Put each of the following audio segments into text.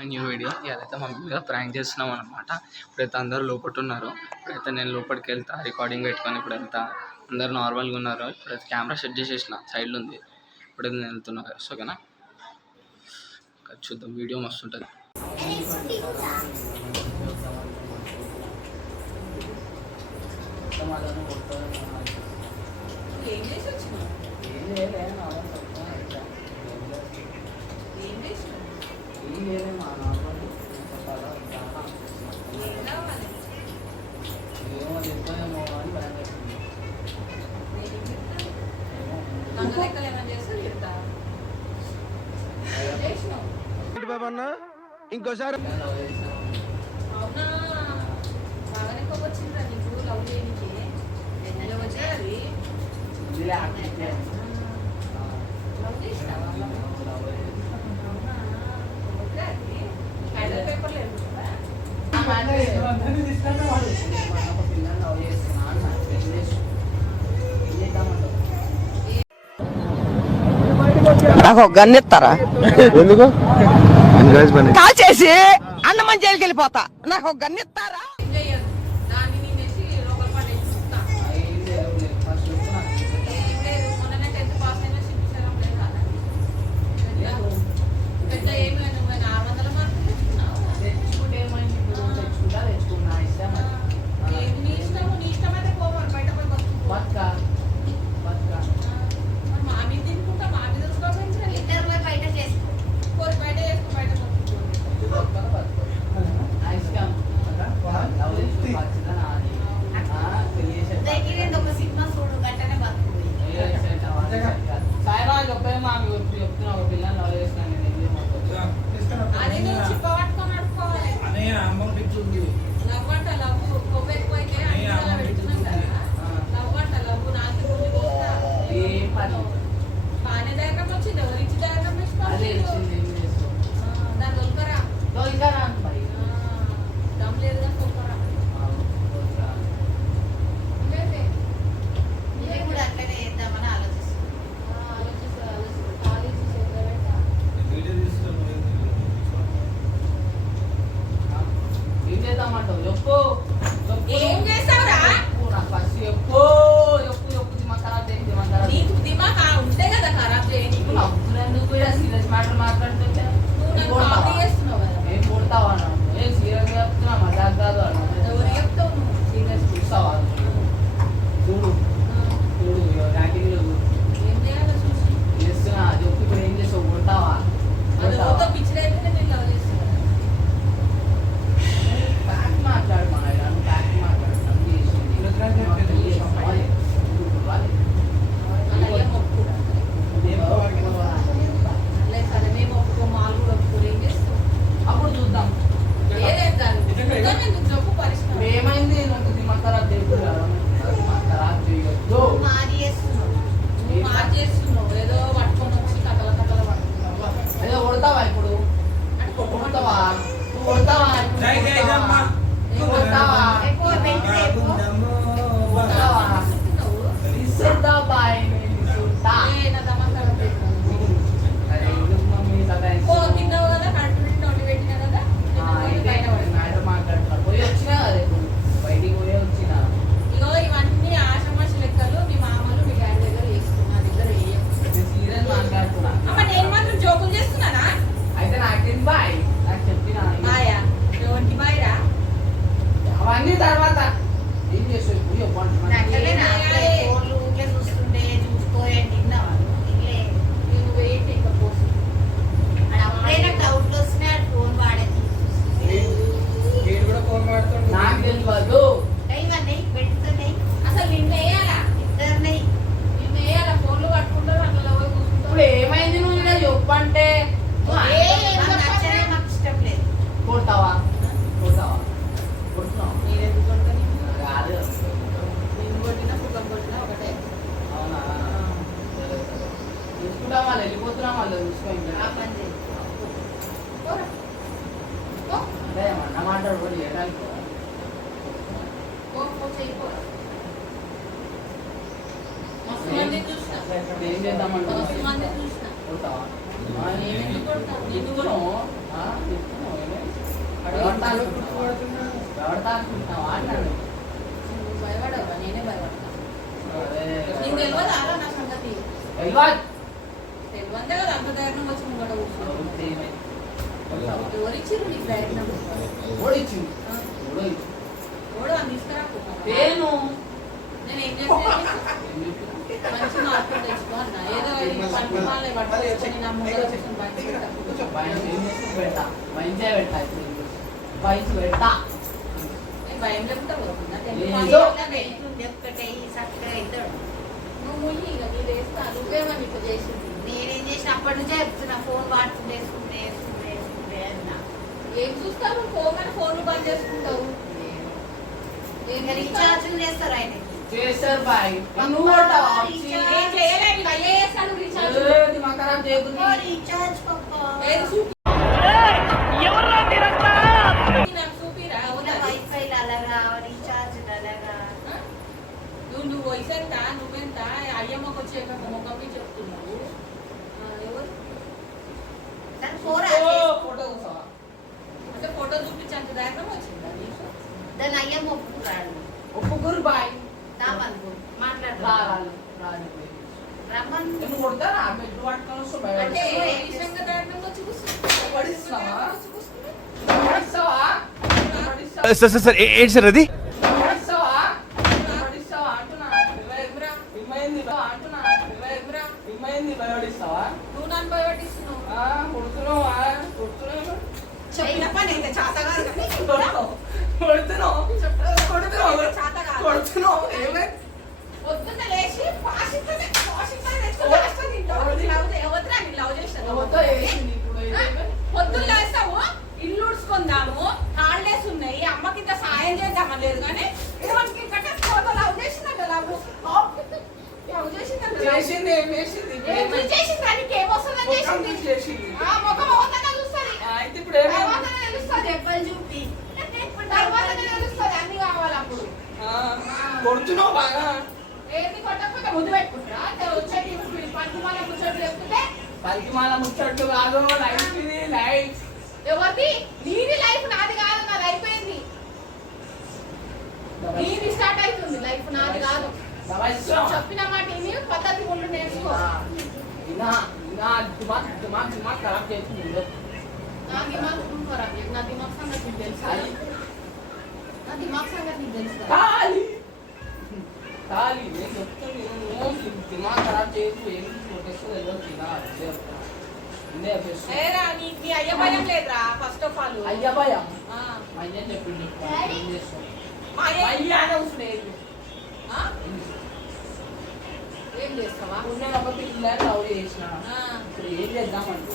My new video. ఇవాళైతే mummy మీద prank చేస్తున్నాం అనమాట. ఇప్పుడైతే అందరూ లోపల ఉన్నారు. ఇప్పుడైతే నేను లోపలికి వెళ్తా, రికార్డింగ్ పెట్టుకొని ఇప్పుడు వెళ్తా. అందరు నార్మల్గా ఉన్నారు. ఇప్పుడైతే కెమెరా సెట్ చేసేసిన, సైడ్లో ఉంది. ఇప్పుడైతే నేను వెళ్తున్నా. ఓకేనా, చూద్దాం. వీడియో మస్తు ఉంటుంది. ఇంకోసారి అవునా బాగానే వచ్చిందా నీకు లవ్ చేయడానికి వచ్చాది లవ్ చేసినావా పేపర్ లేదు నాకు ఒక గన్ ఇస్తారా? ఎందుకు కాల్ చేసి అన్నమని జైలుకి వెళ్ళిపోతా. నాకు ఒక గన్ ఇస్తారా? దాన్ని నేనేసి లోపల పడేస్తా. మొన్న 10th పాస్ అయినా శిక్షణ పెద్ద ఏమి 600 మార్కులు తెచ్చుకున్నావు. నీ ఇష్టం అయితే పోవాలి, బయట పోయి బతుకు. మా మీద తినుకుంటా, మా మీద బయట చేసుకో, బయట చేసుకో, బయట ఒక సినిమా చూడు గట్టనే బతుకు. అది నువ్వు చిప్ప పట్టుకొని నడుకోవాలి. లవ్వంట లవ్వు కొవ్వు ఎక్కువైతే పెడుతున్నాం కదా. లవ్వంట లవ్వు నాకు బాగానే దాకా వచ్చింది. ఎవరిచ్చి దాకా దాని దొరకరా దమ్ లేదు కానీ దొరకరా. నేను కూడా అట్లనే వేద్దామని ఏం చేసావురా? నీకు దిమాగ్ ఉంటే కదా ఖరాబ్ చేయని. నువ్వు నన్ను కాపీ చేస్తున్నావు కదా. ఎవరు చెప్తావు నువ్వు? ఏం చేయాలో చూసి అది ఓతో పిచ్చిడైతే నేను లవ్ చేస్తున్నాను. అలాగే మొక్కు అట్లే సరే మేము ఒప్పుకో, మాలు కూడా ఒప్పుకోరు. ఏం చేస్తాం అప్పుడు చూద్దాం. ఎందుకు చెప్పు పరిష్కారం. ఏమైంది? నాకు దిమాగ్ ఖరాబ్ చేయకూడదు. నువ్వు మార్చేస్తున్నావు. ఏదో పట్టుకొని వచ్చి కథల పట్టుకున్నావు. ఏదో కొడతావా ఇప్పుడు? అంటే కొడతావా? నువ్వు కొడతావా? నువ్వు కొడతావా? కొడతావా? ఇస్తుందా బాయ్? తిన్నావు కదా, కడుపు నిండా వండి పెట్టినా కదా. మేడం మాట్లాడుతున్నారు. పోయి వచ్చినా కదా, ఇప్పుడు బయటికి పోయే వచ్చినా. ఇగో ఇవన్నీ ఆషమాష లెక్కలు మీ మామలు మీ డాడీ దగ్గర చేసుకున్నా, దగ్గర సీరియస్ మాట్లాడుతున్నా. అమ్మ నేను మాత్రం జోకులు చేస్తున్నానా? అయితే నాకు బాయ్, నాకు చెప్పినా బాయా ఎవరికి బాయ్రా? అవన్నీ తర్వాత ఏం చేస్తావు? చూస్తుంటే చూసుకోయండి. నేను వెయిట్ ఇంకా పోసి డౌట్లు వస్తున్నాయి. ఫోన్ వాడేది నాకు తెలియదు. అసలు నిన్న వేయాలా? నిన్న వేయాలా? ఫోన్లు పట్టుకుంటారు, అట్లా పోయి ఇప్పుడు కూర్చుంటారు. ఏమైంది? నువ్వు ఇలా చెప్పంటే కొడతావా? కొడతావా? కొడుతున్నావా? నేనెందుకు కొడతాను? కాదు. నిన్ను కొట్టినా సుఖం కొట్టినా ఒకటే. అవునా? చూసుకుంటాం, వాళ్ళు వెళ్ళిపోతున్నాం. వాళ్ళు చూసుకోండి. ఆ పని చేయి. పోరా. పో. అంటే అన్న మాట్లాడు కూడా చేయడానికి. చెయ్యిపోరా. మస్తు మంది చూసిన. ఏం చేద్దామంటావు? మస్తు మంది చూసిన. కొడతావా? నేను ఎందుకు కొడతాను? చెప్తున్నావు. చెప్తున్నావు. నువ్వు భయపడవా? నేనే భయపడతా. నీకు తెలియదా నా సంగతి? తెలియదే కదా అంత ధైర్యం వచ్చి ముంగట కూర్చున్నావు. ఎవరిచ్చిర్రు నీకు ధైర్యం? ఓడు అని తీసుకురాకపోతావా? నేను ఏం చేస్తాను? మంచి మార్కులు తెచ్చుకో అన్న. ఏదో పంట వాళ్ళే పట్టుకొని నా ముంగట కూర్చొని భయం చెప్తా పోతుందా? నువ్వు ముయ్యి ఇక నీ వేస్తా. నువ్వేమని ఇట్లా చేసింది? నేనేం చేసిన అప్పటి నుంచే చెప్తున్నా ఫోన్ వాడుతుంటే అన్నా ఏం చూస్తావు? పోగానే ఫోన్లు బంద్ చేసుకుంటావు. రీఛార్జ్ చేస్తారు ఆయన చేస్తారు బాయ్ ఏం చేయలేదు. ఇక అయ్యే చేస్తాడు రీఛార్జ్. రీఛార్జ్ పప్పా ఏది చూపి. నాకు చూపిరా? వైఫై అలాగా రీఛార్జ్ అలాగా నువ్వు వయసు ఎంత? నువ్వెంత? అయ్యమ్మకి వచ్చే మొక్కకి చెప్తున్నావు. ఎవరు ఫోటో చూసావా? అంటే ఫోటో చూపించేంత ధైర్యం వచ్చిందా నీకు? దాన్ని అయ్యమ్మ ఒప్పుకున్నాడు ఒప్పుకోరు బాయ్ దాపనుకో మాట్లాడు రమ్మని నువ్వు కొడతారా మెట్లు పట్టుకొని వస్తూ అంటే ఏ విషయంగా ధైర్యం వచ్చి కూర్చున్నావు? పడిస్తావా వచ్చి కూర్చున్నావు? పడిస్తావా సార్ ఏంటి సార్ అది? పడిస్తావా పడిస్తావా అంటున్నా అంటున్నా ఇమ్మైంది భయపడిస్తావా? నువ్వు నన్ను భయపడిస్తున్నావు. కొడుతున్నావా కొడుతున్నావు చెప్పిన పని అయితే చేత కాదు కానీ కొడుతున్నావు ఏమే పొద్దున్న లేచి పాషించనే తెచ్చుకొని ఎవరిరా నీ లవ్ చేస్తాను? పొద్దున్న లేస్తావు, ఇల్లు ఉడుచుకుందాము, హాలిడేస్ ఉన్నాయి, అమ్మకి ఇంత సాయం చేద్దామని లేదు కానీ ఇటువంటి కంటే లవ్ చేసిందంట. లవ్ చేసిందంట. చేసింది ఏం చేసింది చేసింది దానికి ఏమొస్తుందని చేసింది. చేసింది ముఖం అవుతానే చూస్తుంది. అయితే ఇప్పుడు ఏమైంది తర్వాతనే తెలుస్తుంది. దెబ్బలు చూపి తర్వాతనే తెలుస్తుంది. అన్ని కావాలి అప్పుడు. కొడుతున్నావు బాగా ఏంది కొట్టకపోతే ముందు పెట్టుకుంటారా? వచ్చేటి పంచమాల ముచ్చట్లు చెప్తుంటే పలికిమాల ముచ్చట్లు కాదు లైఫ్ ఇది లైఫ్ ఎవరిది? నీది లైఫ్, నాది కాదు. నాది అయిపోయింది. నీది స్టార్ట్ అవుతుంది లైఫ్, నాది కాదు. చెప్పిన మాట ఇని పద్ధతి ముందు నేర్చుకో. దిమాగ్ ఖరాబ్ చేస్తుంది నా దిమాగ్ ఖరాబ్ చేసి నా దిమాగ్ సంగతి నీకు తెలుసా? నా దిమాగ్ సంగతి నీకు తెలుసా? ఖాళీ నేను చెప్తాను దిమాగ్ ఖరాబ్ చేసి ఏం ఏరా నీ అయ్య భయం లేదురా ఫస్ట్ ఆఫ్ ఆల్. అయ్యా భయం అయ్యా చెప్పింది ఏం చేస్తాం అయ్యా అనవసరం ఏం చేస్తావా? నేను ఒక పిల్ల లవ్ చేసిన ఇప్పుడు ఏం చేద్దామంటే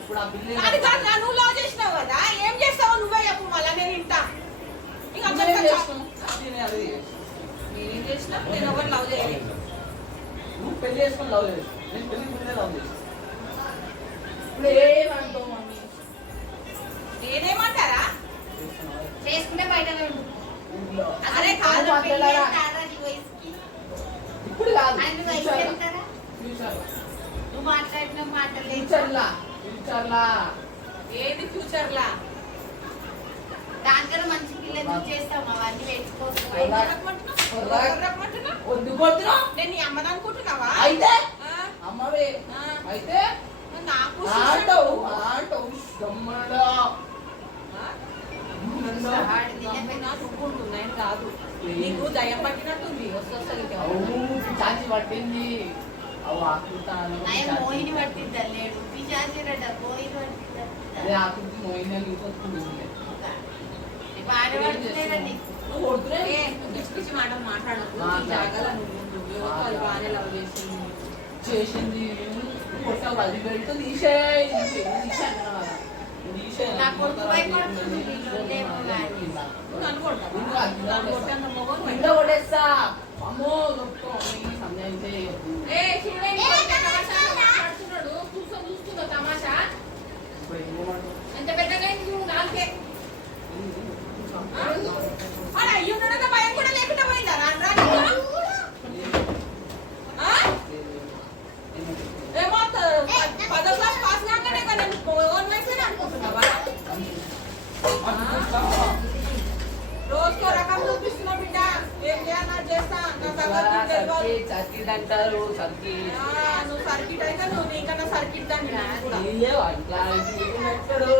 ఇప్పుడు ఆ పిల్ల అది కాదు, నువ్వు లవ్ చేసినావు కదా, ఏం చేస్తావో నువ్వే చెప్పు. మళ్ళా నేను ఇంటా. నేనేం చేసినా నేను ఎవరు లవ్ చేయలేదు. నువ్వు పెళ్లి చేసుకొని లవ్ చేసి నేను పెళ్లి ముందే లవ్ చేసి ఇప్పుడు ఏమంటావు మమ్మీ? నేనేమంటారా? చేసుకుంటే బయట అరే కాదు, ఇప్పుడు కాదు నువ్వు మాట్లాడిన మాటలు ఫ్యూచర్లా ఏది ఫ్యూచర్ లా? దాంట్లో మంచి పిల్లలు చేస్తాం అవన్నీ తెచ్చుకోవచ్చు వద్దు కొడుతున్నావు నేను నీ అమ్మని అనుకుంటున్నావా? అయితే ఆ? అమ్మవే ఆ? అయితే నాకు ఆటవు గమ్మడా అనుకుంటున్నాను కాదు, నీకు దయ్యం పట్టినట్టుంది. చాచి పట్టింది అవు ఆకృతాను మోహిని పట్టిద్దా లేడు పిచాచిరట మోహిని పట్టిద్దా అదే ఆకృతి మోయిన ఇంకొస్తుంది బాగా పడుతున్నాయి నువ్వు కొడుతున్నా పిచ్చి పిచ్చి మాటలు మాట్లాడకు. నీ జాగాలో నువ్వు ఎవరితో బాగానే లవ్ చేసింది కొట్టావు అది పెడుతూ తీసేయి నా కొడుకు భయపడుతుంది వీళ్ళేమో కానీ కింద కొట్టేస్తా అమ్మో సంజయితే మాట్లాడుతున్నాడు. కూర్చొని చూస్తుందో తమాషా. ఎంత పెద్దగా నువ్వు నాలుగే అయ్యి ఉండడంతో భయం కూడా లేకుండా పోయిందా? ఏమో 10వ క్లాస్ పాస్ కాగానే ఓన్ వయసు అనుకుంటున్నావా? సర్కిట్ అంటారు సర్కిట్. నువ్వు సర్కిట్ అయితే నువ్వు నీకన్నా సర్కిట్ దాన్ని నేను కూడా. ఇయ్యే అట్లా ఎక్కడో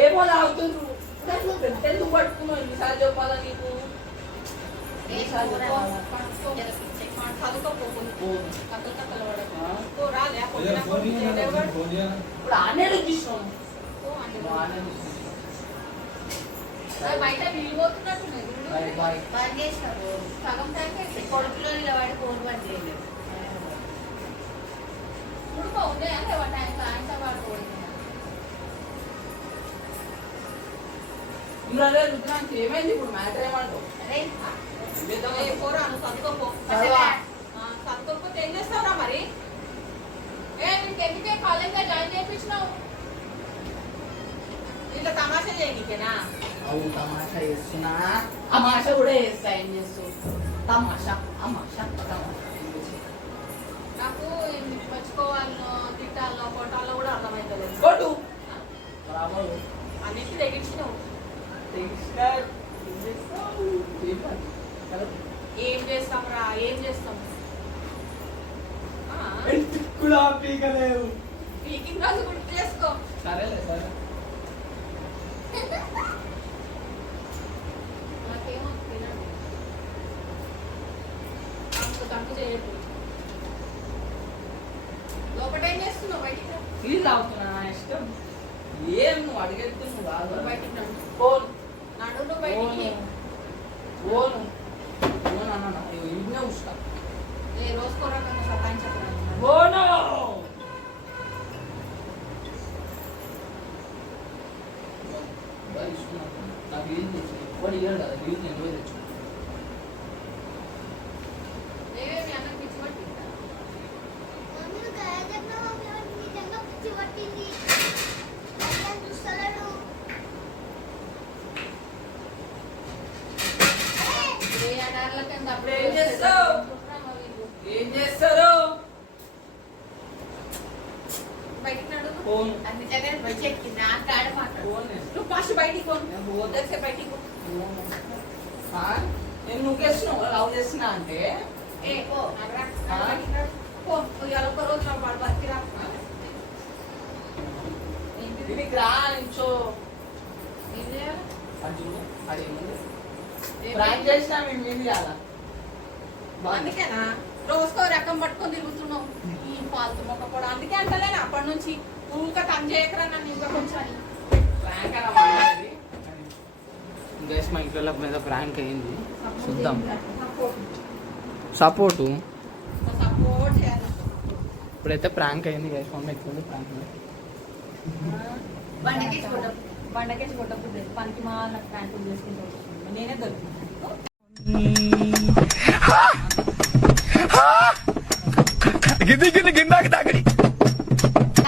ఏమో తాగుతుండ్రు. ఎందుకు పట్టుకున్నావు ఎన్నిసార్లు చెప్పాలా నీకు? ఎన్నిసార్లు చెప్పాలా? ఇప్పుడు ఆనేడు చూసినాం. బయట విరిగిపోతున్నట్టున్నాయి. బంద్ చేసినారు సగం టైం కొడుకులో నిలబడి ఫోన్ బంద్ చేయలేదు. ఉడుకో ఉన్నాయా లేవా టైం సాయంత్రం పడుకోవాలి. ఇమ్రాన్ రుద్రానికి ఏమైంది ఇప్పుడు? మ్యాటర్ ఏమంటావు? అరే పోరా నువ్వు చదువుకోపో. చదువుకోకపోతే ఏం చేస్తావురా మరి? వీనికి ఎందుకే కాలేజ్లో జాయిన్ చేయించినావు? ఇట్లా తమాషా చేయనీకేనా? అవును తమాషా చేస్తున్నా. తమాషా కూడా చేస్తా. ఏం చేస్తూ తమాషా తమాషా తమాషా. నాకు మెచ్చుకోవాలనో తిట్టాలనో కొట్టాలో కూడా అర్థమవుతలేదు. కొట్టు రాబోదు. అన్నింటి తెగించినావు. ఏం చేస్తాంరా? ఏం చేస్తాం? పీకలేవు. పీకింగ్ రోజు గుర్తు చేసుకో. సరేలే సరే. నాకేమో తినండి. తప్పు చేయట్లేదు. లోపల ఏం చేస్తున్నావు? బయటికి రా. నీళ్ళు తాగుతున్నా నా ఇష్టం. ఏం నువ్వు అడిగేది నువ్వు కాదు. బయటికి రా. ఫోన్ నడు నువ్వు బయటికి. ఫోన్ ఫోన్ అన్న ఇంటినే ఉస్తా. రోజుకోరకంగా సతాయించకూడదు. ఫోను నాకు ఏం తెచ్చు వాడు ఇయ్యాడు కదా. వీళ్ళు నేను పోయి తెచ్చు. ఏమేమి అన్నం పిచ్చి పట్టిందా? ఏ అడార్ల కింద అప్పుడు ఏం చేస్తావు? ఏం చేస్తారు? బయటికి నడు. ఫోన్ అన్ని దగ్గర బయట ఎక్కి నా కాడ మాట్లాడు. ఫోన్ నువ్వు ఫస్ట్ బయటికి పో. పోతే బయటికి పో. నేను నువ్వేస్తున్నావు లవ్ చేస్తున్నా అంటే ఏ పో నడరా. బయటికి నడు. పో. ఇవాళ ఒక్క రోజు నా వాడు బతికిరా. ఏంటిది? ఇది రా నుంచో. ఏం చేయాలి? అది చూడు అది ఏముంది ప్రాంక్ చేసినా మేము మీది కదా. అందుకేనా రోజుకో రకం పట్టుకొని తిరుగుతున్నావు ఈ పాలతు మొక్క కూడా. అందుకే అంటలేను అప్పటి నుంచి ఊరిక తను చేయకరా నన్ను ఇంకా కొంచెం అని. ప్రాంక్ అన్నది. గైస్ మా ఇంట్లో మీద ప్రాంక్ అయింది, చూద్దాం. సపోర్టు సపోర్ట్ చేయాలి. ఇప్పుడైతే ప్రాంక్ అయింది గైస్. మమ్మీ ఎట్లుంది ప్రాంక్? బండకేసి కొట్టు. బండకేసి కొట్టకపోతే పనికి మా నాకు ప్యాంటు చేసుకుంటూ నేనే దొరికింది.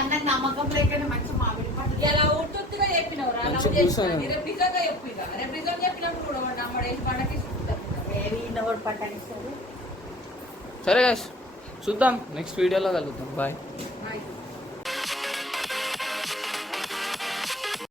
అన్న నమ్మకం లేకనే మంచి మామిడి పండు. ఇలా ఉట్టుగా చెప్పినవు రా. మంచిగా కూర్చోను. రేపు నిజంగా చెప్పు. ఇక రేపు నిజం చెప్పినప్పుడు కూడా వాడు నమ్మడేసి బండకేసి వేరే ఇన్నోడు పట్టాలిస్తారు. సరే గైస్ చూద్దాం, నెక్స్ట్ వీడియోలో కలుగుతాం. బాయ్. కొడతాడు.